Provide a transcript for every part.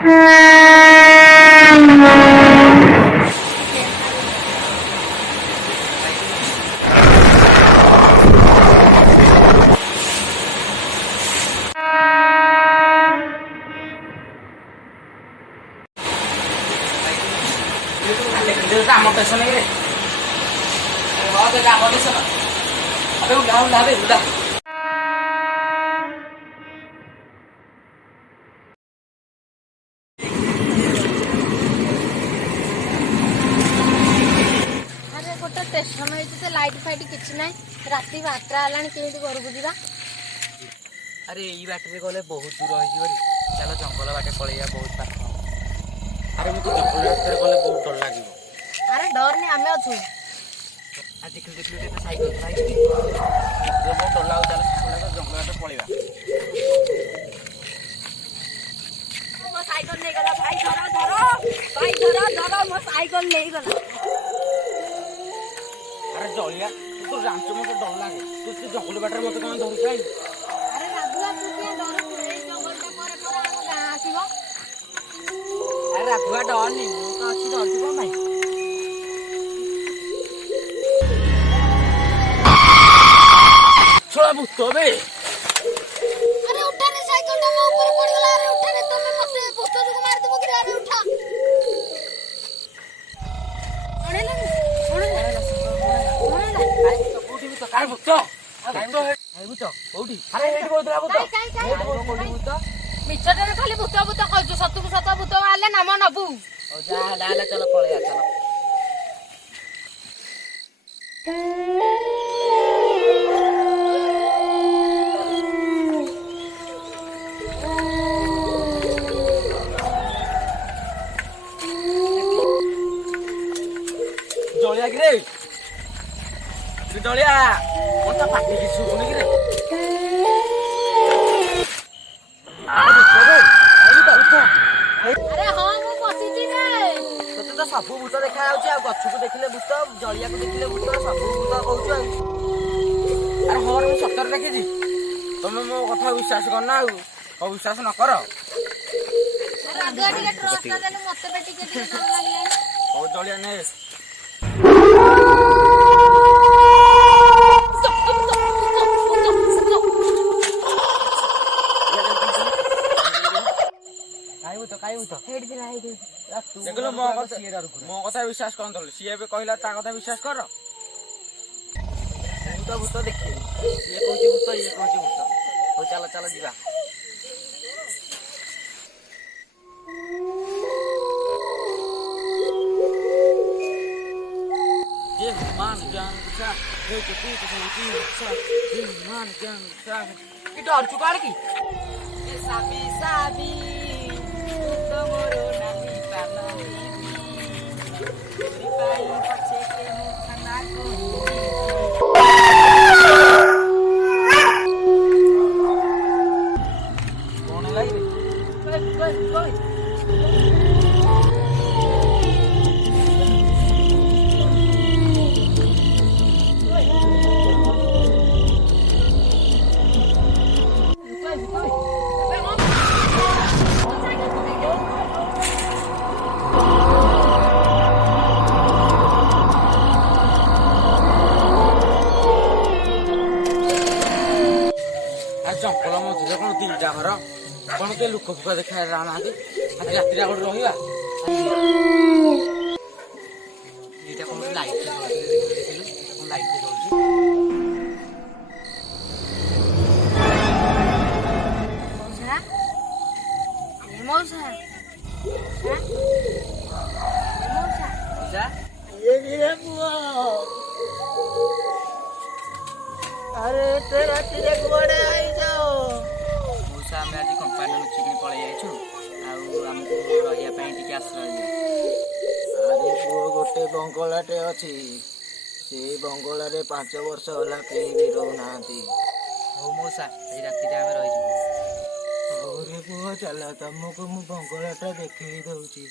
Kamu pesan ini. Mau ke kamu di sana. Aduh, udah. अरे गोटे station होती light fight किसी ना राति 12टा केमी घर को जा अरे ये बाटे गले बहुत दूर हो चलो जंगल बाटे पलैया बहुत पाख अरे मुझे जंगल बाटे गले बहुत डर लगे अरे डर नहीं आम अच्छु आज देख साइकेल बहुत डर लगे चलो जंगल बाटे पलैया साइकेल नहीं गला भाई धरो मो साइकेल नहीं गला अरे जलिया तू जानचो मत डर लगे तू जंगल बाटे मत कौन धर खाई अरे राघुआ तू के डर जंगल पर हम गाँ आसीबो अरे राघुआ डर नहीं मु तो अच्छी डर जीव भाई छोड़ा भूत बे अरे उठा ने साइकिल टा मो ऊपर पड़ गला अरे उठा ने तुम मते भूत को मार देबो कि अरे उठा काय भूत कोठी अरे हेड बोलतला भूत मिछटरे खाली भूत कहजु सतु सत भूत आले नाम नबु ओ जा ला चलो पळया चलो जलिया गिरे जलिया मत पाटी की सुनी गिरे अरे हां मु बसिची रे तते तो सब भूत देखा जाउची आ गछ को देखिले भूत जलिया को देखिले भूत सब भूत कहउछु अरे हमर मु सतर देखि दी तमे मो कथा विश्वास करना आ विश्वास न कर राघुआ टिके ट्रस्ट ना देनु मते बेटी के डर लागले ओ जलिया ने देखलो मो कथा विश्वास कर सी ए कहला ता कथा विश्वास कर भूत भूत देखिए ये कहूँ भूत ये कहूँ भूत हो चलो चलो जीवा ये मान जान सा ये कुछ सा ये मान जान सा की डर चुका की ये साबी तोरो नामी पालो रिपाई पछे के मुखना को कौन लगी कोई जंगल मझे कौन दिटा घर कौन के लुक फुक देखा ना आज राति गोटे रहा कौन लाइट लाइट अरे ते राति रे कुआडे आई जाओ मौसा आम आज कंपानी लुचिकी पलि जाइछु आमको रहिया टिके आश्रय अरे पुओ गोटे बंगलाटे अछि से बंगला रे 5 वर्ष होला केही भी रहउनांती हो मौसा ए राति आम रहिछु अरे पुओ चला तुमको मु बंगलाटा देखै दउची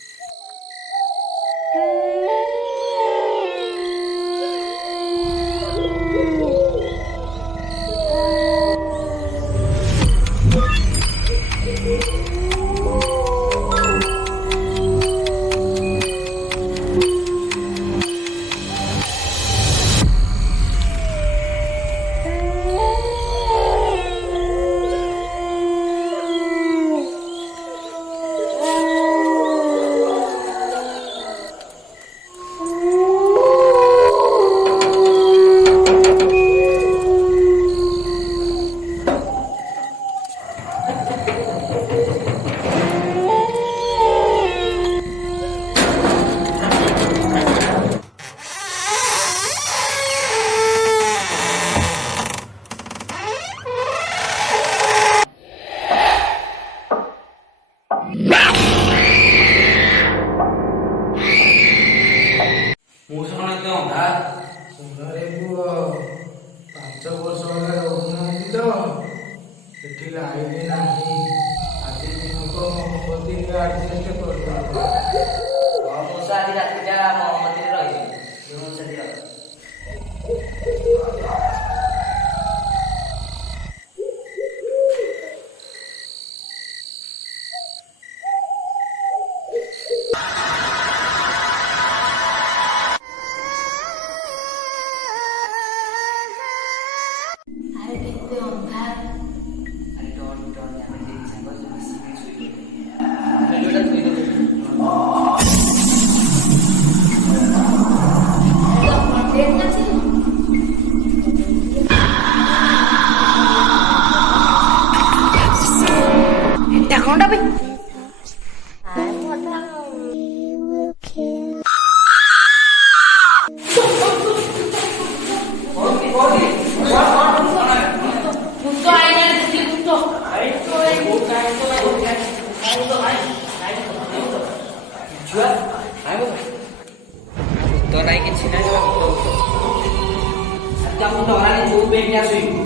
ଖାଇବି ନାହିଁ ଆଜି ଦିନକୁ ମହମବତୀରେ ଆଡଜଷ୍ଟ କରିଦେବା। ହଁ ମଉସା ଆଜି ରାତିଟା ମହମବତୀରେ ରହିଯିବି ମୁଁ ସେଠି ରହିବି। ଆରେ କେତେ ଅନ୍ଧାର। ଆରେ ଡନ୍ ଡନ୍ ଆମେ ତିନି ସାଙ୍ଗ ମିଶିକି ଶୋଇପଡ଼ିଲେ। ରେଡ଼ିଓଟା ଥୋଇଦେବୁ। ଡେଟ୍ ଅଛି। ଏଟା କ'ଣଟା ବେ? ଭୂତ ନାହିଁ କିଛି ନାହିଁ ମୁଁ ଡରାନି ଯୋଉ ବେଗଟା ଶୋଇବୁ।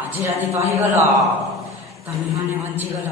ଆଜି ରାତି ପାଇଗଲ ତମେ ମାନେ ବଞ୍ଚିଗଲ।